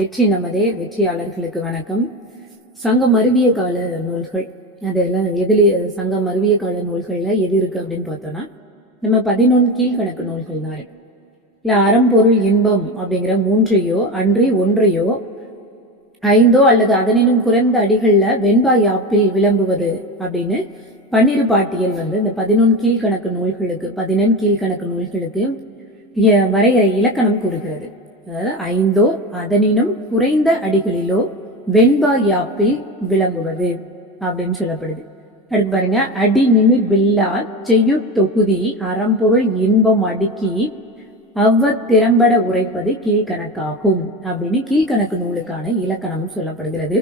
வெற்றி நமதே. வெற்றியாளர்களுக்கு வணக்கம். சங்கம் அருவிய கால நூல்கள் அதெல்லாம் சங்கம் அருவிய கால நூல்கள்ல எது இருக்கு அப்படின்னு பார்த்தோம்னா நம்ம 11 கீழ்கணக்கு நூல்கள் தான் இருக்கு. இல்ல அறம்பொருள் இன்பம் அப்படிங்கிற 3ஐயோ அன்றி 1ஐயோ 5 அல்லது அதனினும் குறைந்த அடிகள்ல வெண்பா யாப்பில் விளம்புவது அப்படின்னு பன்னிரு பாட்டியல் இந்த 11 கீழ்கணக்கு நூல்களுக்கு வரையறை இலக்கணம் கூறுகிறது. அதாவது 5 அதனினும் குறைந்த அடிகளிலோ வெண்பா யாப்பில் விளம்புவது அப்படின்னு சொல்லப்படுது. அடுத்து பாருங்க, அடி நிமிர் பில்லா செய்யு தொகுதி அறம்பொருள் இன்பம் அடுக்கி திறம்பட உரைப்பது கீழ்கணக்காகும் அப்படின்னு கீழ்கணக்கு நூலுக்கான இலக்கணம் சொல்லப்படுகிறது.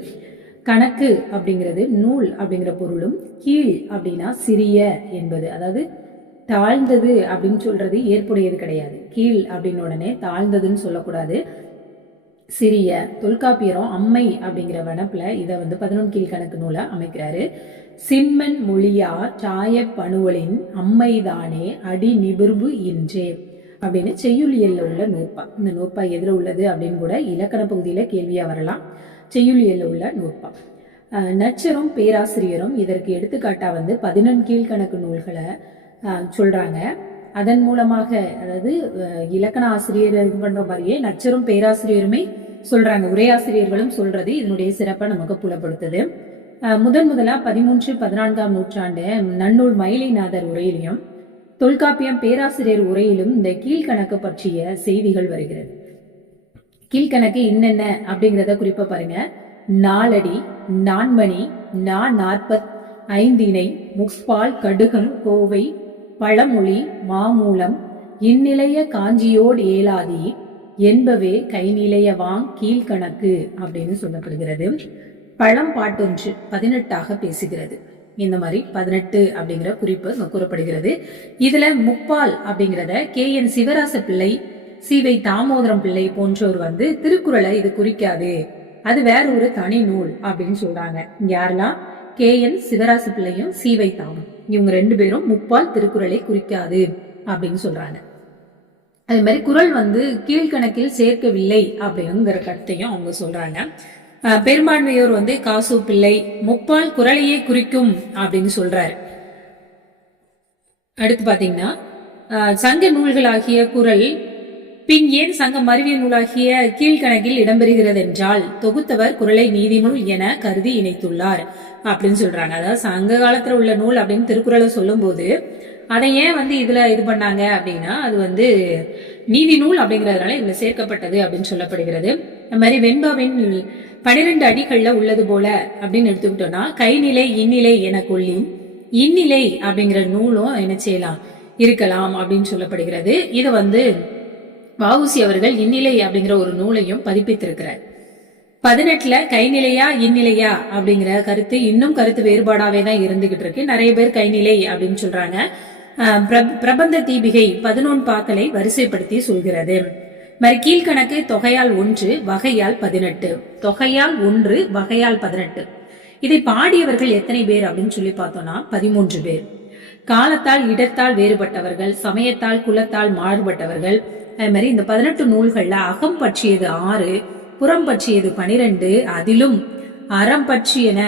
கணக்கு அப்படிங்கிறது நூல் அப்படிங்கிற பொருளும், கீழ் அப்படின்னா சிறிய என்பது, அதாவது தாழ்ந்தது அப்படின்னு சொல்றது ஏற்புடையது கிடையாது. கீழ் அப்படின்னு உடனே தாழ்ந்ததுன்னு சொல்லக்கூடாது. சிறிய. தொல்காப்பியரும் அம்மை அப்படிங்கிற வனப்புல இதை 11 கீழ்கணக்கு நூலை அமைக்கிறாரு. சின்மன் மொழியா சாய பணுவலின் அம்மைதானே அடி நிபுர்வு இன்றே அப்படின்னு செய்யுளியல்ல உள்ள நூற்பா. இந்த நூற்பா எதுல உள்ளது அப்படின்னு கூட இலக்கண பகுதியில கேள்வியா வரலாம். செய்யுளியல்ல உள்ள நூற்பா. நச்சரும் பேராசிரியரும் இதற்கு எடுத்துக்காட்டா 11 கீழ்கணக்கு நூல்களை சொல்றாங்க. அதன் மூலமாக, அதாவது இலக்கண ஆசிரியர் பண்ற மாதிரியே நச்சரும் பேராசிரியருமே சொல்றாங்க, உரையாசிரியர்களும் சொல்றது இதனுடைய சிறப்பை நமக்கு புலப்படுத்துது. முதலா 13-14ஆம் நூற்றாண்டு நன்னூல் மயிலைநாதர் உரையிலும் தொல்காப்பியம் பேராசிரியர் உரையிலும் இந்த கீழ்கணக்கு பற்றிய செய்திகள் வருகிறது. கீழ்கணக்கு என்னென்ன அப்படிங்கிறத குறிப்பா பாருங்க. நாலடி, நான்மணி, 45 முப்பால், கடுகம், கோவை, பழமொழி, மாமூலம், இந்நிலைய காஞ்சியோடு ஏலாதி என்பவே கைநிலைய கீழ்கணக்கு அப்படின்னு சொல்லப்படுகிறது. பழம் பாட்டொன்று 18ஆக பேசுகிறது. இந்த மாதிரி 18 அப்படிங்கிற குறிப்பு கூறப்படுகிறது. இதுல முப்பால் அப்படிங்கிறத KN சிவராச பிள்ளை, CY தாமோதரம் பிள்ளை போன்றோர் திருக்குறளை இது குறிக்காது, அது வேற ஒரு தனி நூல் அப்படின்னு சொல்றாங்க. யாரெல்லாம்? KN சிவராச பிள்ளையும் CY தாமம், இவங்க 2 பேரும் முப்பால் திருக்குறளை குறிக்காது அப்படின்னு சொல்றாங்க. அதே மாதிரி குறள் கீழ்கணக்கில் சேர்க்கவில்லை அப்படிங்கிற கருத்தையும் அவங்க சொல்றாங்க. பெரும்பான்மையோர் காசு பிள்ளை முப்பால் குறளையே குறிக்கும் அப்படின்னு சொல்றாரு. அடுத்து பாத்தீங்கன்னா, சங்க நூல்களாகிய குறள் பின் ஏன் சங்கம் அறிவிய நூலாகிய கீழ்கணக்கில் இடம்பெறுகிறது என்றால் தொகுத்தவர் குறளை நீதி நூல் என கருதி இணைத்துள்ளார் அப்படின்னு சொல்றாங்க. அதாவது சங்க காலத்துல உள்ள நூல் அப்படின்னு திருக்குறளை சொல்லும் போது அதை ஏன் இதுல இது பண்ணாங்க அப்படின்னா, அது நீதி நூல் அப்படிங்கறதுனால இதுல சேர்க்கப்பட்டது அப்படின்னு சொல்லப்படுகிறது. அது மாதிரி வெண்பாவின் 12 அடிகள்ல உள்ளது போல அப்படின்னு எடுத்துக்கிட்டோம்னா, கைநிலை இந்நிலை என கொள்ளி இந்நிலை அப்படிங்கிற நூலும் என்ன செய்யலாம், இருக்கலாம் அப்படின்னு சொல்லப்படுகிறது. இது வஉசி அவர்கள் இந்நிலை அப்படிங்கிற ஒரு நூலையும் பதிப்பித்திருக்கிறார். 18ல கைநிலையா இந்நிலையா அப்படிங்கிற கருத்து இன்னும் கருத்து வேறுபாடாவே தான் இருந்துகிட்டு இருக்கு. நிறைய பேர் கைநிலை அப்படின்னு சொல்றாங்க. பிரபந்த தீபிகை 11 பாக்களை வரிசைப்படுத்தி சொல்கிறது. கீழ்கணக்கு தொகையால் 1 வகையால் 18, தொகையால் 1 வகையால் 18. இதை பாடியவர்கள் எத்தனை பேர் அப்படின்னு சொல்லி பார்த்தோம்னா 13 பேர். காலத்தால் இடத்தால் வேறுபட்டவர்கள், சமயத்தால் குலத்தால் மாறுபட்டவர்கள். அது மாதிரி இந்த 18 நூல்கள்ல அகம் பற்றியது 6, புறம் பற்றியது 12, அதிலும் அறம் பற்றியன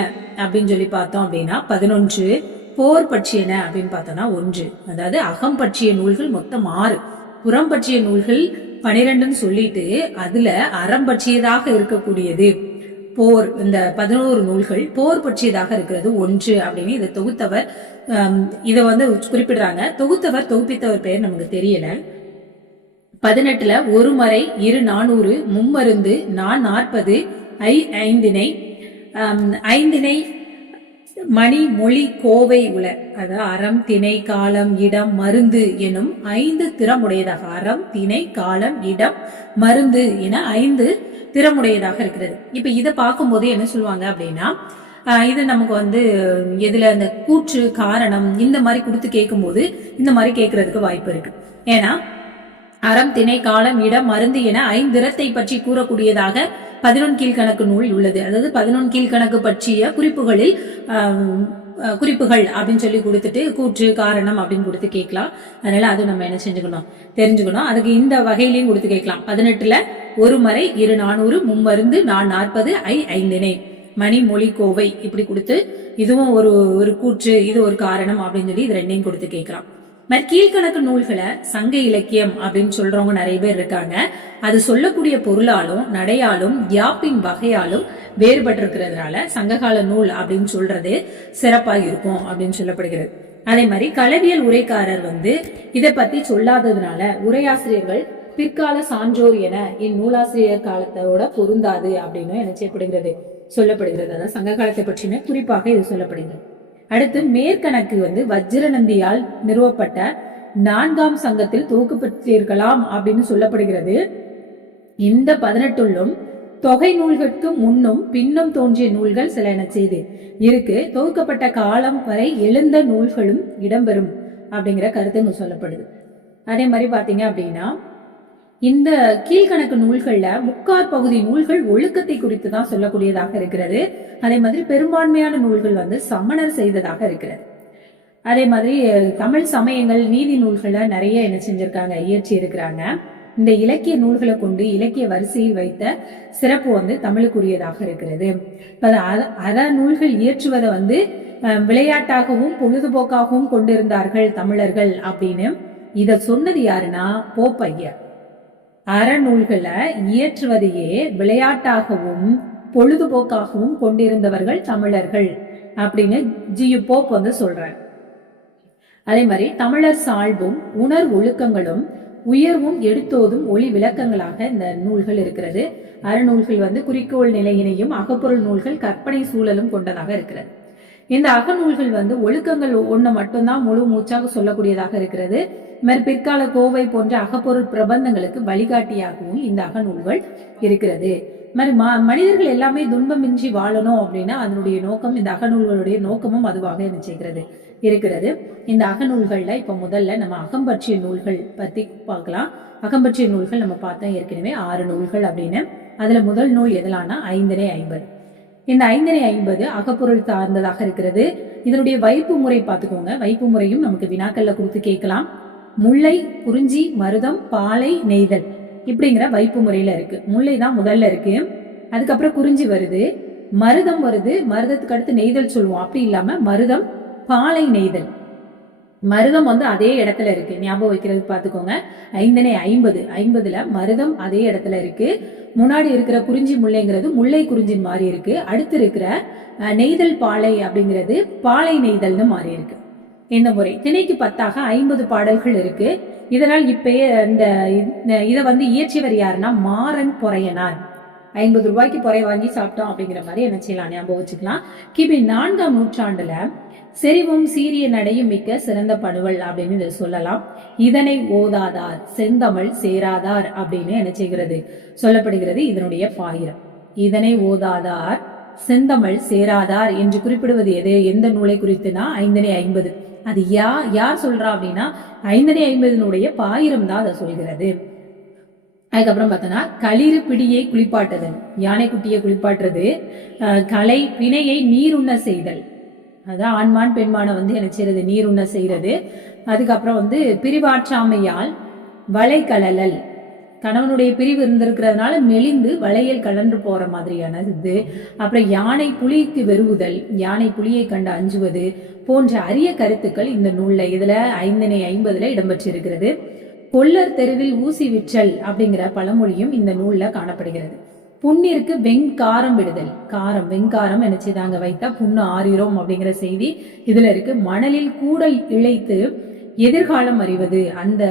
அப்படின்னு சொல்லி பார்த்தோம் அப்படின்னா 11, போர் பற்றியன அப்படின்னு பார்த்தோம்னா 1. அதாவது அகம் பற்றிய நூல்கள் மொத்தம் 6, புறம் பற்றிய நூல்கள் 12ன்னு சொல்லிட்டு அதுல அறம் பற்றியதாக இருக்கக்கூடியது போர், இந்த 11 நூல்கள் போர் பற்றியதாக இருக்கிறது 1 அப்படின்னு இதை தொகுத்தவர் இதை குறிப்பிடுறாங்க. தொகுப்பித்தவர் பெயர் நமக்கு தெரியல. 18ல ஒரு மறை, 2 400, மும்மருந்து, 40, 5 மணி, மொழி, கோவை உல, அதாவது அறம், திணை, காலம், இடம், மருந்து எனும் 5 திறமுடையதாக, அறம், திணை, காலம், இடம், மருந்து என 5 திறமுடையதாக இருக்கிறது. இப்ப இதை பார்க்கும் போது என்ன சொல்லுவாங்க அப்படின்னா, இது நமக்கு எதுல அந்த கூற்று காரணம் இந்த மாதிரி கொடுத்து கேட்கும் போது இந்த மாதிரி கேட்கறதுக்கு வாய்ப்பு இருக்கு. ஏன்னா அறம், திணை, காலம், இடம், மருந்து என 5 திறத்தை பற்றி கூறக்கூடியதாக 11 கீழ்கணக்கு நூல் உள்ளது. அதாவது 11 கீழ்கணக்கு பற்றிய குறிப்புகளில் குறிப்புகள் அப்படின்னு சொல்லி கொடுத்துட்டு கூற்று காரணம் அப்படின்னு கொடுத்து கேட்கலாம். அதனால அது நம்ம என்ன செஞ்சுக்கணும், தெரிஞ்சுக்கணும். அதுக்கு இந்த வகையிலையும் கொடுத்து கேட்கலாம். 18ல ஒரு மறை, இரு 400, மும்மருந்து, 40, 5 மணி மொழி கோவை இப்படி கொடுத்து இதுவும் ஒரு கூற்று, இது ஒரு காரணம் அப்படின்னு சொல்லி இது ரெண்டையும் கொடுத்து கேட்கலாம். மாதிரி கீழ்கணக்கு நூல்களை சங்க இலக்கியம் அப்படின்னு சொல்றவங்க நிறைய பேர் இருக்காங்க. அது சொல்லக்கூடிய பொருளாலும் நடையாலும் யாப்பின் வகையாலும் வேறுபட்டு இருக்கிறதுனால சங்ககால நூல் அப்படின்னு சொல்றது சிறப்பா இருக்கும் அப்படின்னு சொல்லப்படுகிறது. அதே மாதிரி களவியல் உரைக்காரர் இதை பத்தி சொல்லாததுனால உரையாசிரியர்கள் பிற்கால சான்றோர் என இந்நூலாசிரியர் காலத்தோட பொருந்தாது அப்படின்னு என்ன செய்யப்படுகிறது, சொல்லப்படுகிறது. அதாவது சங்க காலத்தை பற்றின குறிப்பாக இது சொல்லப்படுகிறது. அடுத்து மேற்கணக்கு வஜ்ரநந்தியால் நிறுவப்பட்ட 4ஆம் சங்கத்தில் தொகுக்கப்பட்டிருக்கலாம் அப்படின்னு சொல்லப்படுகிறது. இந்த 18லும் தொகை நூல்களுக்கு முன்னும் பின்னும் தோன்றிய நூல்கள் சில என செய்து இருக்கு. தொகுக்கப்பட்ட காலம் வரை எழுந்த நூல்களும் இடம்பெறும் அப்படிங்கிற கருத்து சொல்லப்படுது. அதே மாதிரி பாத்தீங்க அப்படின்னா இந்த கீழ்கணக்கு நூல்கள்ல முக்கார் பகுதி நூல்கள் ஒழுக்கத்தை குறித்து தான் சொல்லக்கூடியதாக இருக்கிறது. அதே மாதிரி பெரும்பான்மையான நூல்கள் சமணர் செய்ததாக இருக்கிறது. அதே மாதிரி தமிழ் சமயங்கள் நீதி நூல்களை நிறைய என்ன செஞ்சிருக்காங்க, இயற்றி இருக்கிறாங்க. இந்த இலக்கிய நூல்களை கொண்டு இலக்கிய வரிசையில் வைத்த சிறப்பு தமிழுக்குரியதாக இருக்கிறது. அத நூல்கள் இயற்றுவதை விளையாட்டாகவும் பொழுதுபோக்காகவும் கொண்டிருந்தார்கள் தமிழர்கள் அப்படின்னு இத சொன்னது யாருன்னா போப்பையா. அறநூல்களை இயற்றுவதையே விளையாட்டாகவும் பொழுதுபோக்காகவும் கொண்டிருந்தவர்கள் தமிழர்கள் அப்படின்னு ஜியு போப் சொல்றார். அதே மாதிரி தமிழர் சால்பும் உணர் ஒழுக்கங்களும் உயர்வும் எடுத்தோதும் ஒளி விளக்கங்களாக இந்த நூல்கள் இருக்கிறது. அறநூல்கள் குறிக்கோள் நிலையினையும் அகப்பொருள் நூல்கள் கற்பனை சூழலும் கொண்டதாக இருக்கிறது. இந்த அகநூல்கள் ஒழுக்கங்கள் ஒண்ணு மட்டும்தான் முழு மூச்சாக சொல்லக்கூடியதாக இருக்கிறது. பிற்கால கோவை போன்ற அகப்பொருள் பிரபந்தங்களுக்கு வழிகாட்டியாகவும் இந்த அகநூல்கள் இருக்கிறது. மனிதர்கள் எல்லாமே துன்பமின்றி வாழணும் அப்படின்னா அதனுடைய நோக்கம், இந்த அகநூல்களுடைய நோக்கமும் அதுவாக என்ன செய்கிறது, இருக்கிறது. இந்த அகநூல்கள்ல இப்ப முதல்ல நம்ம அகம்பற்றிய நூல்கள் பத்தி பார்க்கலாம். அகம்பற்றிய நூல்கள் நம்ம பார்த்தோம் ஏற்கனவே 6 நூல்கள் அப்படின்னு. அதுல முதல் நூல் எதலானா 550. இந்த 550 அகப்பொருள் சார்ந்ததாக இருக்கிறது. இதனுடைய வைப்பு முறை பார்த்துக்கோங்க. வைப்பு முறையும் நமக்கு வினாக்கள்ல கொடுத்து கேட்கலாம். முல்லை, குறிஞ்சி, மருதம், பாலை, நெய்தல் இப்படிங்கிற வைப்பு முறையில இருக்கு. முல்லை தான் முதல்ல இருக்கு, அதுக்கப்புறம் குறிஞ்சி வருது, மருதம் வருது, மருதத்துக்கு அடுத்து நெய்தல் சொல்லுவோம். அப்படி இல்லாம மருதம், பாலை, நெய்தல். மருதம் அதே இடத்துல இருக்கு, ஞாபகம் வைக்கிறது பாத்துக்கோங்க. 550ல மருதம் அதே இடத்துல இருக்கு. முன்னாடி இருக்கிற குறிஞ்சி முல்லைங்கிறது முல்லை குறிஞ்சி மாறி இருக்கு. அடுத்து இருக்கிற நெய்தல் பாலை அப்படிங்கிறது பாலை நெய்தல்னு மாறி இருக்கு. இந்த முறை திணைக்கு 10ஆக 50 பாடல்கள் இருக்கு. இதனால் இப்பயே இதை இயற்றியவர் யாருன்னா மாறன் பொறையனார். 50 ரூபாய்க்கு பொறை வாங்கி சாப்பிட்டோம் அப்படிங்கிற மாதிரி என்ன செய்யலாம், ஞாபகம் வச்சுக்கலாம். கிபி 4ஆம் நூற்றாண்டுல செறிவும் சீரிய நடையும் மிக்க சிறந்த பணுவல் அப்படின்னு இதை சொல்லலாம். இதனை ஓதாதார் செந்தமிழ் சேராதார் அப்படின்னு என்ன செய்கிறது, சொல்லப்படுகிறது. இதனுடைய பாயிரம் இதனை ஓதாதார் செந்தமிழ் சேராதார் என்று குறிப்பிடுவது எந்த நூலை குறித்துனா 550. அது யார் சொல்றா அப்படின்னா 550 பாயிரம் தான் அதை சொல்கிறது. அதுக்கப்புறம் பார்த்தோன்னா களிறு பிடியை குளிப்பாட்டுதல், யானை குட்டியை குளிப்பாட்டுறது, கலை பிணையை நீருண்ண செய்தல், அதான் ஆண்மான் பெண்மான என்ன செய்யறது, நீருண்ண செய்யறது. அதுக்கப்புறம் பிரிவாற்றாமையால் வளை கலலல், கணவனுடைய பிரிவு இருந்திருக்கிறதுனால மெலிந்து வளையல் கலன்று போற மாதிரியான இது. அப்புறம் யானை புலிக்கு வெறுவுதல், யானை புலியை கண்டு அஞ்சுவது போன்ற அரிய கருத்துக்கள் இந்த நூல்ல இதுல 550 இடம்பெற்றிருக்கிறது. கொல்லர் தெருவில் ஊசி விற்றல் அப்படிங்கிற பழமொழியும் இந்த நூல்ல காணப்படுகிறது. புண்ணிற்கு வெங்காரம் விடுதல், காரம் வெங்காரம் என்ன செய்தாங்க வைத்தா புண்ணு ஆறிரோம் அப்படிங்கிற செய்தி இதுல இருக்கு. மணலில் கூடல் இழைத்து எதிர்காலம் அறிவது, அந்த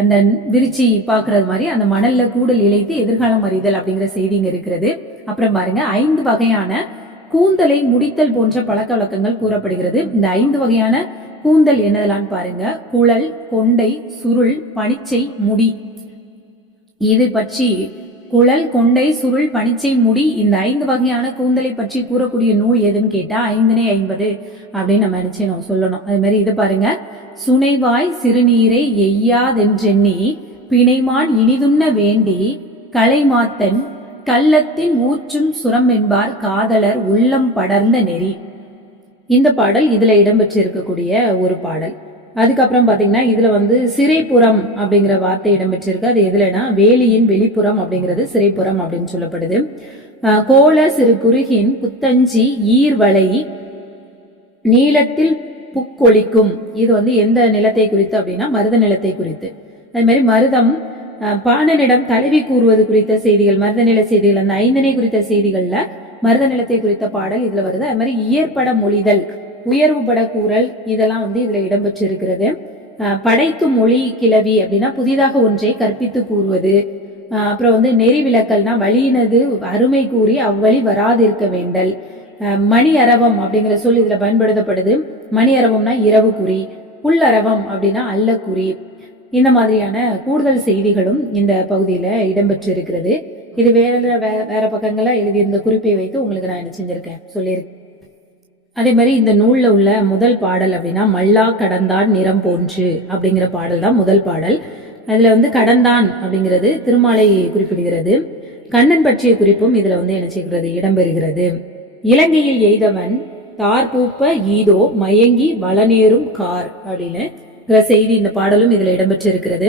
அந்த விரிச்சி பாக்குறது மாதிரி அந்த மணல்ல கூடல் இழைத்து எதிர்காலம் அறிதல் அப்படிங்கிற செய்தி இங்க இருக்கிறது. அப்புறம் பாருங்க 5 வகையான கூந்தலை முடித்தல் போன்ற பழக்க வழக்கங்கள் கூறப்படுகிறது. இந்த 5 வகையான கூந்தல் என்னதெல்லாம் பாருங்க, குழல், கொண்டை, சுருள், பனிச்சை, முடி. இது பற்றி குழல், கொண்டை, சுருள், பனிச்சை, முடி இந்த 5 வகையான கூந்தலை பற்றி கூறக்கூடிய நூல் எதுன்னு கேட்டா 550 அப்படின்னு நம்ம நினைச்சோம் சொல்லணும். அது மாதிரி இது பாருங்க, சுனைவாய் சிறுநீரை எய்யாதென்றெண்ணி பிணைமான் இனிதுண்ண வேண்டி கலைமாத்தன் கள்ளத்தின் ஊற்றும் சுரம் என்பார் காதலர் உள்ளம் படர்ந்த நெறி. இந்த பாடல் இதுல இடம்பெற்றிருக்கக்கூடிய ஒரு பாடல். அதுக்கப்புறம் பாத்தீங்கன்னா இதுல வந்து சிறைப்புறம் அப்படிங்கிற வார்த்தை இடம்பெற்றிருக்கு. அது எதுலனா வேலியின் வெளிப்புறம் அப்படிங்கிறது சிறைப்புறம் அப்படின்னு சொல்லப்படுது. கோல சிறு குறுகின் குத்தஞ்சி ஈர்வளை நீளத்தில் புக்கொழிக்கும். இது வந்து எந்த நிலத்தை குறித்து அப்படின்னா மருத நிலத்தை குறித்து. அதே மாதிரி மருதம் பாணனிடம் தலைவி கூறுவது குறித்த செய்திகள், மருத நில செய்திகள், அந்த ஐந்தனை குறித்த செய்திகள்ல மருத நிலத்தை குறித்த பாடல் இதுல வருது. அது மாதிரி இயற்பட மொழிதல், உயர்வுபட கூறல், இதெல்லாம் வந்து இதுல இடம்பெற்று இருக்கிறது. படைத்து மொழி கிளவி அப்படின்னா புதிதாக ஒன்றை கற்பித்து கூறுவது. அப்புறம் வந்து நெறி விளக்கல்னா வழியினது அருமை கூறி அவ்வழி வராது இருக்க வேண்டல். மணி அரவம் அப்படிங்கிற சொல் இதுல பயன்படுத்தப்படுது. மணி அரவம்னா இரவு குறி, புல்லரவம் அப்படின்னா அல்ல குறி. இந்த மாதிரியான கூடுதல் செய்திகளும் இந்த பகுதியில இடம்பெற்று இருக்கிறது. இது வேற பக்கங்கள எழுதி இந்த குறிப்பை வைத்து உங்களுக்கு நான் என்ன செஞ்சிருக்கேன் சொல்லியிருக்கேன். அதே மாதிரி இந்த நூல்ல உள்ள முதல் பாடல் அப்படின்னா மல்லா கடந்தான் நிறம் போன்று அப்படிங்கிற பாடல் தான் முதல் பாடல். அதுல வந்து கடந்தான் அப்படிங்கிறது திருமாலை குறிப்பிடுகிறது. கண்ணன் பற்றிய குறிப்பும் இதுல வந்து என்ன செய்கிறது இடம்பெறுகிறது. இலங்கையில் எய்தவன் தார்பூப்ப ஈதோ மயங்கி வளநேரும் கார் அப்படின்னு செய்தி இந்த பாடலும் இதுல இடம்பெற்று இருக்கிறது.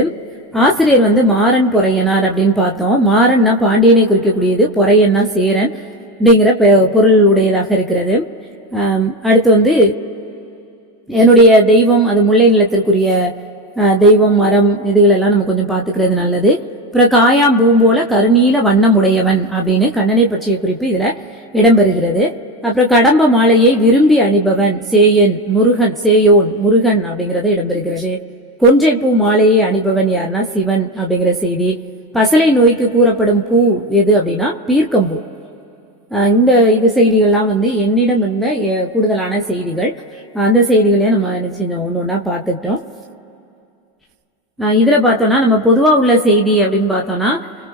ஆசிரியர் வந்து மாறன் பொறையனார் அப்படின்னு பார்த்தோம். மாறன்னா பாண்டியனை குறிக்கக்கூடியது, பொறையன்னா சேரன் அப்படிங்கிற பொருள் உடையதாக இருக்கிறது. அடுத்து வந்து என்னுடைய தெய்வம், அது முல்லை நிலத்திற்குரிய தெய்வம், மரம், இதுகளெல்லாம் நம்ம கொஞ்சம் பார்த்துக்கிறது நல்லது. அப்புறம் காயாம் பூம்போல கருநீல வண்ணம் உடையவன் அப்படின்னு கண்ணனை பற்றிய குறிப்பு இதுல இடம்பெறுகிறது. அப்புறம் கடம்ப மாலையை விரும்பி அணிபவன் சேயன் முருகன், சேயோன் முருகன் அப்படிங்கறது இடம்பெறுகிறது. கொன்றை பூ மாலையை அணிபவன் யாருன்னா சிவன் அப்படிங்கிற செய்தி. பசலை நோய்க்கு கூறப்படும் பூ எது அப்படின்னா பீர்க்கம்பூ. இந்த இது செய்திகள்லாம் வந்து என்னிடம் இருந்த கூடுதலான செய்திகள். அந்த செய்திகளையும் நம்ம என்ன செஞ்சோம் ஒன்று ஒன்றா பார்த்துக்கிட்டோம். இதுல பார்த்தோம்னா நம்ம பொதுவா உள்ள செய்தி அப்படின்னு பார்த்தோம்னா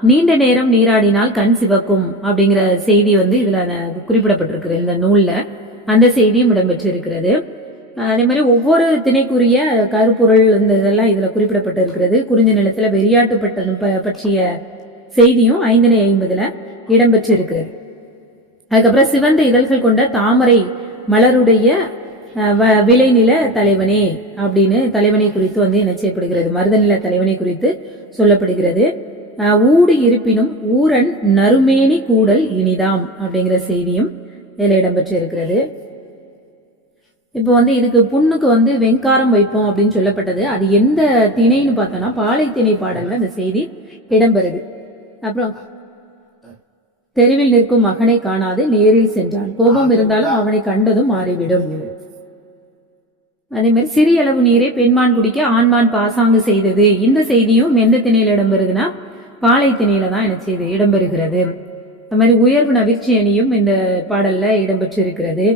நீண்ட நேரம் நீராடினால் கண் சிவக்கும் அப்படிங்கிற செய்தி வந்து இதுல குறிப்பிடப்பட்டிருக்கு இந்த நூல்ல. அந்த செய்தியும் இடம்பெற்று இருக்கிறது. அதே மாதிரி ஒவ்வொரு திணைக்குரிய கருப்பொருள் இந்த இதெல்லாம் இதுல குறிப்பிடப்பட்டு இருக்கிறது. குறிஞ்சி நிலத்துல வெறியாட்டுப்பட்ட பற்றிய செய்தியும் 550 இடம்பெற்று இருக்கிறது. அதுக்கப்புறம் சிவந்த இதழ்கள் கொண்ட தாமரை மலருடைய விளைநில தலைவனே அப்படின்னு தலைவனை குறித்து வந்து என்ன செய்யப்படுகிறது, மருதநில தலைவனை குறித்து சொல்லப்படுகிறது. ஊடு இருப்பினும் ஊரன் நறுமேனி கூடல் இனிதாம் அப்படிங்கிற செய்தியும் இதில் இடம்பெற்று இருக்கிறது. இப்போ வந்து இதுக்கு புண்ணுக்கு வந்து வெங்காரம் வைப்போம் அப்படின்னு சொல்லப்பட்டது. அது எந்த திணைன்னு பார்த்தோம்னா பாலை திணை பாடல்ல அந்த செய்தி இடம்பெறுது. அப்புறம் தெருவில் நிற்கும் மகனை காணாது நேரில் சென்றான், கோபம் இருந்தாலும் அவனை கண்டதும் மாறிவிடும். அதே மாதிரி சிறிய அளவு நீரை பெண்மான் குடிக்க ஆண்மான் பாசாங்கு செய்தது. இந்த செய்தியும் எந்த திணையில இடம்பெறுதுன்னா பாலை திணையில தான் என்ன செய்து இடம்பெறுகிறது. அது மாதிரி உயர்வு நவிர்ச்சி அணியும் இந்த பாடல்ல இடம்பெற்று இருக்கிறது.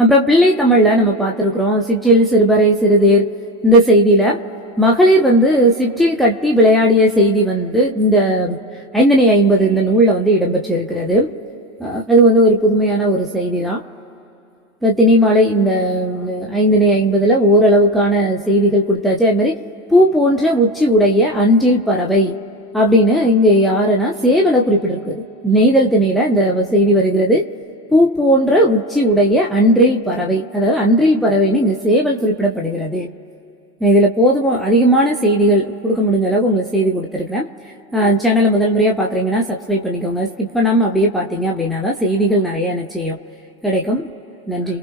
அப்புறம் பிள்ளை தமிழ்ல நம்ம பார்த்திருக்கிறோம் சிற்றில் சிறுபறை சிறுதேர். இந்த செய்தியில மகளிர் வந்து சிற்றில் கட்டி விளையாடிய செய்தி வந்து இந்த 550 இந்த நூல்ல வந்து இடம்பெற்று இருக்கிறது. அது வந்து ஒரு புதுமையான ஒரு செய்தி தான். இப்போ திணைமாலை இந்த 550 ஓரளவுக்கான செய்திகள் கொடுத்தாச்சு. அது மாதிரி பூ போன்ற உச்சி உடைய அன்றில் பறவை அப்படின்னு இங்க யாருன்னா சேவலை குறிப்பிட்டிருக்கு. நெய்தல் திணையில இந்த செய்தி வருகிறது. பூ போன்ற உச்சி உடைய அன்றில் பறவை, அதாவது அன்றில் பறவைன்னு இங்க சேவல் குறிப்பிடப்படுகிறது. இதுல அதிகமான செய்திகள் கொடுக்க முடிஞ்ச அளவுக்கு உங்களுக்கு செய்தி கொடுத்துருக்கிறேன். சேனலை முதல் முறையா பாக்குறீங்கன்னா சப்ஸ்கிரைப் பண்ணிக்கோங்க. ஸ்கிப் பண்ணாம அப்படியே பாத்தீங்க அப்படின்னா தான் செய்திகள் நிறைய என்ன செய்யும் கிடைக்கும். நன்றி.